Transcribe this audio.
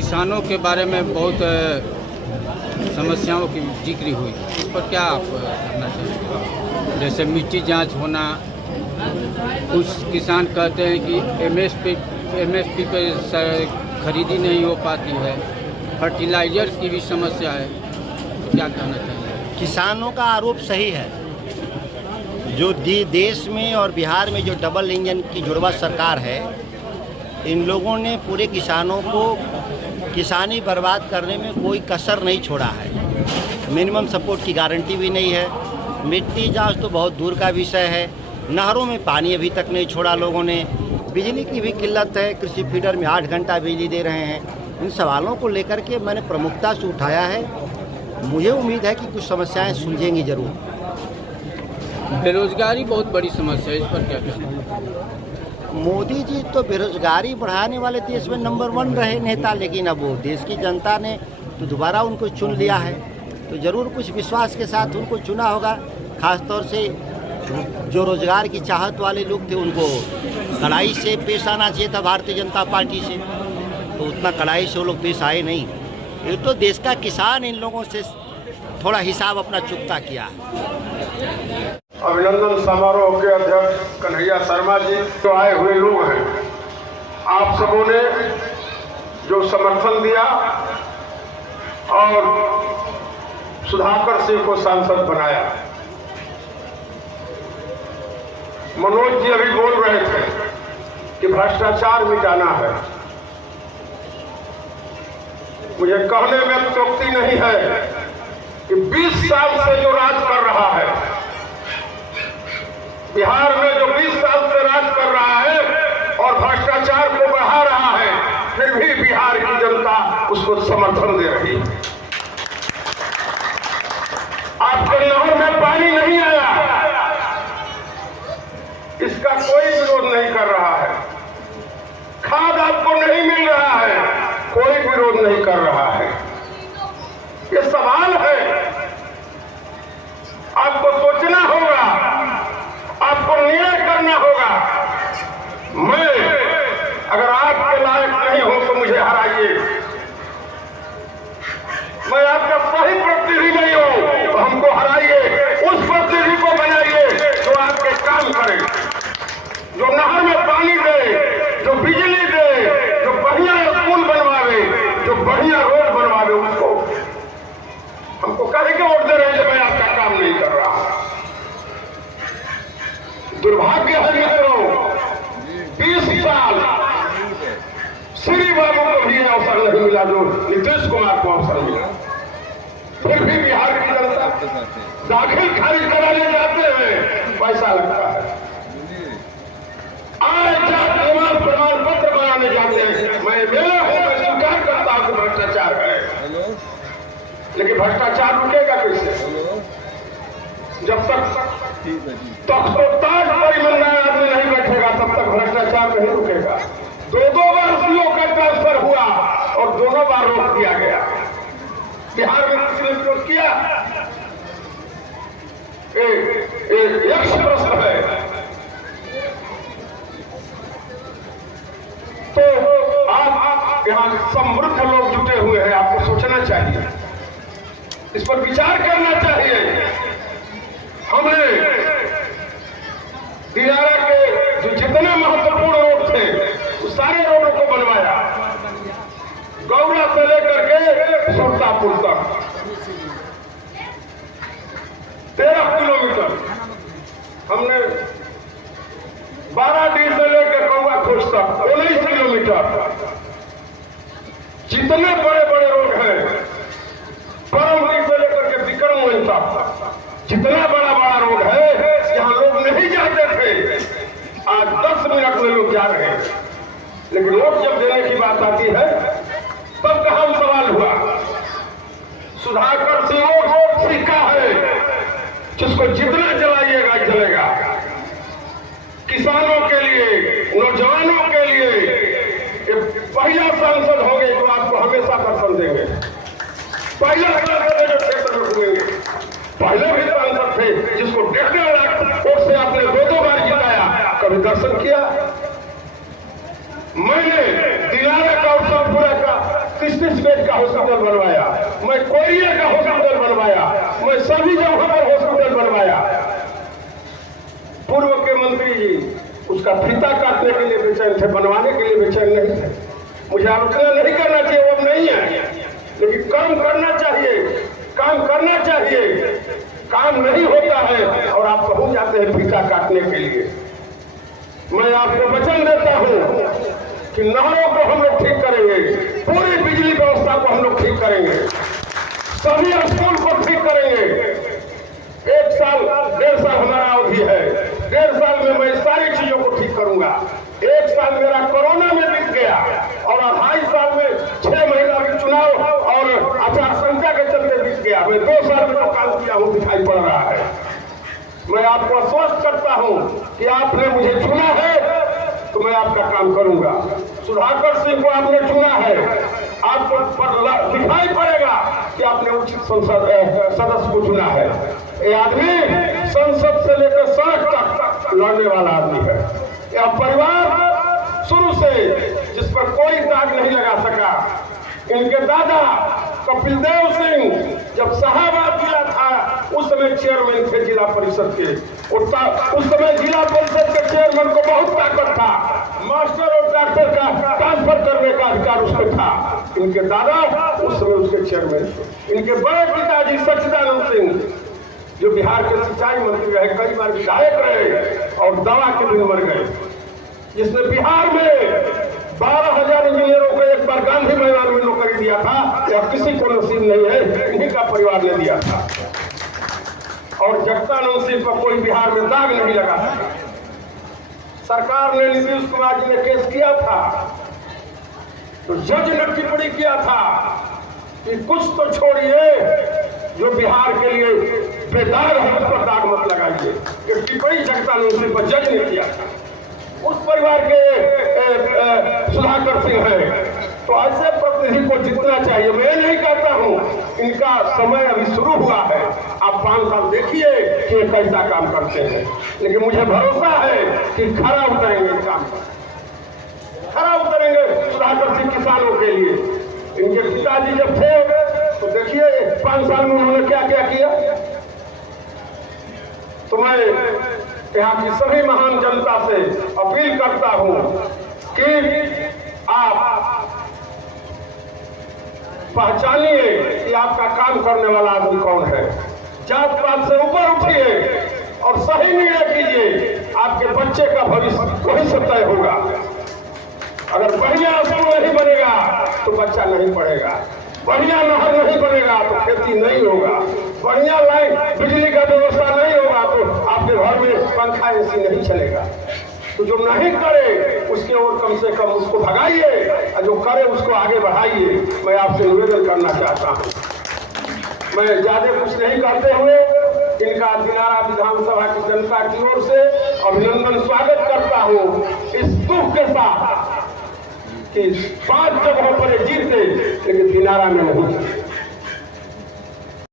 किसानों के बारे में बहुत समस्याओं की जिक्र हुई, इस पर क्या आप करना चाहिए? जैसे मिट्टी जांच होना, कुछ किसान कहते हैं कि एमएसपी पे खरीदी नहीं हो पाती है, फर्टिलाइजर की भी समस्या है, तो क्या कहना चाहिए? किसानों का आरोप सही है। जो देश में और बिहार में जो डबल इंजन की जुड़वा सरकार है, इन लोगों ने पूरे किसानों को किसानी बर्बाद करने में कोई कसर नहीं छोड़ा है। मिनिमम सपोर्ट की गारंटी भी नहीं है। मिट्टी जांच तो बहुत दूर का विषय है। नहरों में पानी अभी तक नहीं छोड़ा लोगों ने। बिजली की भी किल्लत है। कृषि फीडर में 8 घंटा बिजली दे रहे हैं। इन सवालों को लेकर के मैंने प्रमुखता से उठाया है। मुझे उम्मीद है कि कुछ समस्याएं सुलझेंगी जरूर। बेरोजगारी बहुत बड़ी समस्या है, इस पर क्या कहना? मोदी जी तो बेरोजगारी बढ़ाने वाले देश में नंबर 1 रहे नेता, लेकिन अब वो देश की जनता ने तो दोबारा उनको चुन लिया है, तो ज़रूर कुछ विश्वास के साथ उनको चुना होगा। ख़ास तौर से जो रोजगार की चाहत वाले लोग थे, उनको कड़ाई से पेश आना चाहिए था भारतीय जनता पार्टी से, तो उतना कड़ाई से वो लोग पेश आए नहीं। ये तो देश का किसान इन लोगों से थोड़ा हिसाब अपना चुकता किया है। अभिनंदन समारोह के अध्यक्ष कन्हैया शर्मा जी जो आए हुए लोग हैं, आप सबों ने जो समर्थन दिया और सुधाकर सिंह को सांसद बनाया। मनोज जी अभी बोल रहे थे कि भ्रष्टाचार मिटाना है। मुझे कहने में अत्युक्ति नहीं है कि 20 साल से जो राज कर रहा है, बिहार में जो 20 साल से राज कर रहा है और भ्रष्टाचार को बढ़ा रहा है, फिर भी बिहार की जनता उसको समर्थन दे रही है। आपके नहर में पानी नहीं आया, इसका कोई विरोध नहीं कर रहा है। खाद आपको नहीं मिल रहा है, कोई विरोध नहीं कर रहा है। ये सवाल है, आपको सोचना होगा, आपको निर्णय करना होगा। मैं अगर आपके लायक नहीं हूं तो मुझे हराइए। मैं आपका सही प्रतिनिधि नहीं हूं तो हमको हराइए। उस प्रतिनिधि को बनाइए जो आपके काम करे, जो नहर में पानी दे, जो बिजली दे, जो बढ़िया स्कूल बनवावे, जो बढ़िया रोड बनवावे। उसको हमको कहे के वोट दे रहे हैं, मैं आपका काम नहीं कर रहा। दुर्भाग्य है मित्रों, 20 साल श्री बाबू को भी अवसर नहीं मिला जो नीतीश कुमार को अवसर मिला। फिर भी बिहार की जनता दाखिल खारिज कराने जाते हैं, पैसा लगता है। आज जात प्रमाण पत्र बनाने जाते हैं। मैं मेरा हूं, मैं स्वीकार करता हूं कि भ्रष्टाचार है, लेकिन भ्रष्टाचार रुकेगा कैसे? जब तक तख्तोताज पर ईमानदार आदमी नहीं बैठेगा, तब तक भ्रष्टाचार नहीं रुकेगा। 2 बार सीओ का ट्रांसफर हुआ और दोनों बार रोक दिया गया। बिहार में किसी ने विरोध किया? यक्ष प्रश्न है। तो आप यहाँ समृद्ध लोग जुटे हुए हैं, आपको सोचना चाहिए, इस पर विचार करना चाहिए। हमने दिनारा के जो जितने महत्वपूर्ण रोड थे, उस सारे रोडों को बनवाया। गौरा से लेकर के सुरतापुर तक 13 किलोमीटर हमने, 12D से लेकर कौवा खोज तक 19 किलोमीटर। जितने बड़े बड़े रोड हैं, परमपुर से लेकर के विक्रमगंज तक, जितना बड़ा बड़ा रोड है, जहां लोग नहीं जाते थे, आज 10 मिनट में लोग जा रहे हैं। लेकिन वोट जब देने की बात आती है, तब कहां सवाल हुआ? सुधाकर सिंह वो सिक्का है जिसको जितना जलाइएगा जलेगा। किसानों के लिए, नौजवानों के लिए पहला सांसद होंगे जो आपको हमेशा दर्शन देंगे। पहला सांसद जो क्षेत्र में घूमेंगे। पहले भी सांसद थे जिसको 1.5 लाख वोट से आपने 2 बार जिताया, कभी दर्शन किया? मैंने दिनारा का उत्सव पूरा का 30 बेड का हॉस्पिटल बनवाया, मैं कोरिया का हॉस्पिटल बनवाया, मैं सभी जगहों पर हॉस्पिटल बनवाया। पूर्व के मंत्री जी उसका फीता काटने के लिए बेचैन थे, बनवाने के लिए बेचैन नहीं थे। मुझे आलोचना नहीं करना चाहिए, वो नहीं है, लेकिन काम करना चाहिए, काम करना चाहिए। काम नहीं होता है और आप पहुंच जाते हैं फीता काटने के लिए। मैं आपको वचन देता हूं कि नहरों को हम लोग ठीक करेंगे, पूरी बिजली व्यवस्था को हम लोग ठीक करेंगे, सभी स्कूल को ठीक करेंगे। 1 साल 1.5 साल हमारा अवधि है, 1.5 साल में मैं सारी चीजों को ठीक करूंगा। 1 साल मेरा कोरोना में बीत गया और 2.5 साल में 6 महीना के चुनाव और आचार संहिता के चलते बीत गया। मैं 2 साल में तो काम किया हूं, दिखाई पड़ रहा है। मैं आपको आश्वस्त करता हूं कि आपने मुझे चुना है तो मैं आपका काम करूंगा। सुधाकर सिंह को आपने चुना है, आपको दिखाई पड़ेगा कि आपने उचित संसद सदस्य को चुना है। ये आदमी संसद से लेकर सड़क तक लड़ने वाला आदमी है। यह परिवार शुरू से जिस पर कोई दाग नहीं लगा सका। इनके दादा कपिल देव सिंह जब शाहबाद जिला था उस समय चेयरमैन थे जिला परिषद के। उस समय जिला परिषद के चेयरमैन को बहुत ताकत था, मास्टर और डॉक्टर का ट्रांसफर करने का अधिकार उसमें था। इनके दादा उस समय उसके चेयरमैन थे। इनके बड़े पिताजी सच्चिदानंद सिंह जो बिहार के सिंचाई मंत्री रहे, कई बार विधायक रहे और दवा के दिन मर गए, जिसने बिहार में 12,000 इंजीनियरों को एक बार गांधी मैदान में नौकरी दिया था। यह किसी को नसीब नहीं है, इन्हीं का परिवार ने दिया था। और जगदानंद सिंह पर कोई बिहार में दाग नहीं लगा था। सरकार ने नीतीश कुमार जी ने केस किया था तो जज ने टिप्पणी किया था कि कुछ तो छोड़िए, जो बिहार के लिए बेदाग है उस पर दाग मत लगाइए। ये टिप्पणी जगदानंद सिंह पर जज ने किया था। उस परिवार के सुधाकर सिंह है, तो ऐसे प्रतिनिधि को जितना चाहिए। मैं नहीं कहता हूं, इनका समय अभी शुरू हुआ है, आप 5 साल देखिए कि ये कैसा काम करते हैं, लेकिन मुझे भरोसा है कि खरा उतरेंगे काम पर, खरा उतरेंगे सुधाकर सिंह किसानों के लिए। इनके पिताजी जब थे तो देखिए 5 साल में उन्होंने क्या क्या किया। तो मैं यहाँ की सभी महान जनता से अपील करता हूं कि आप पहचानिए कि आपका काम करने वाला आदमी कौन है। जात पात से ऊपर उठिए और सही निर्णय कीजिए। आपके बच्चे का भविष्य तय होगा। अगर बढ़िया स्कूल नहीं बनेगा तो बच्चा नहीं पढ़ेगा, बढ़िया नहर नहीं बनेगा तो खेती नहीं होगा, बढ़िया लाइन बिजली का व्यवस्था नहीं होगा तो आपके घर में पंखा एसी नहीं चलेगा। तो जो नहीं करे उसके ओर कम से कम उसको भगाइए और जो करे उसको आगे बढ़ाइए। मैं आपसे निवेदन करना चाहता हूँ। मैं ज्यादा कुछ नहीं करते हुए इनका दिनारा विधानसभा की जनता की ओर से अभिनंदन स्वागत करता हूँ, इस दुख के साथ कि 5 जगहों पर जीते लेकिन दिनारा में नहीं।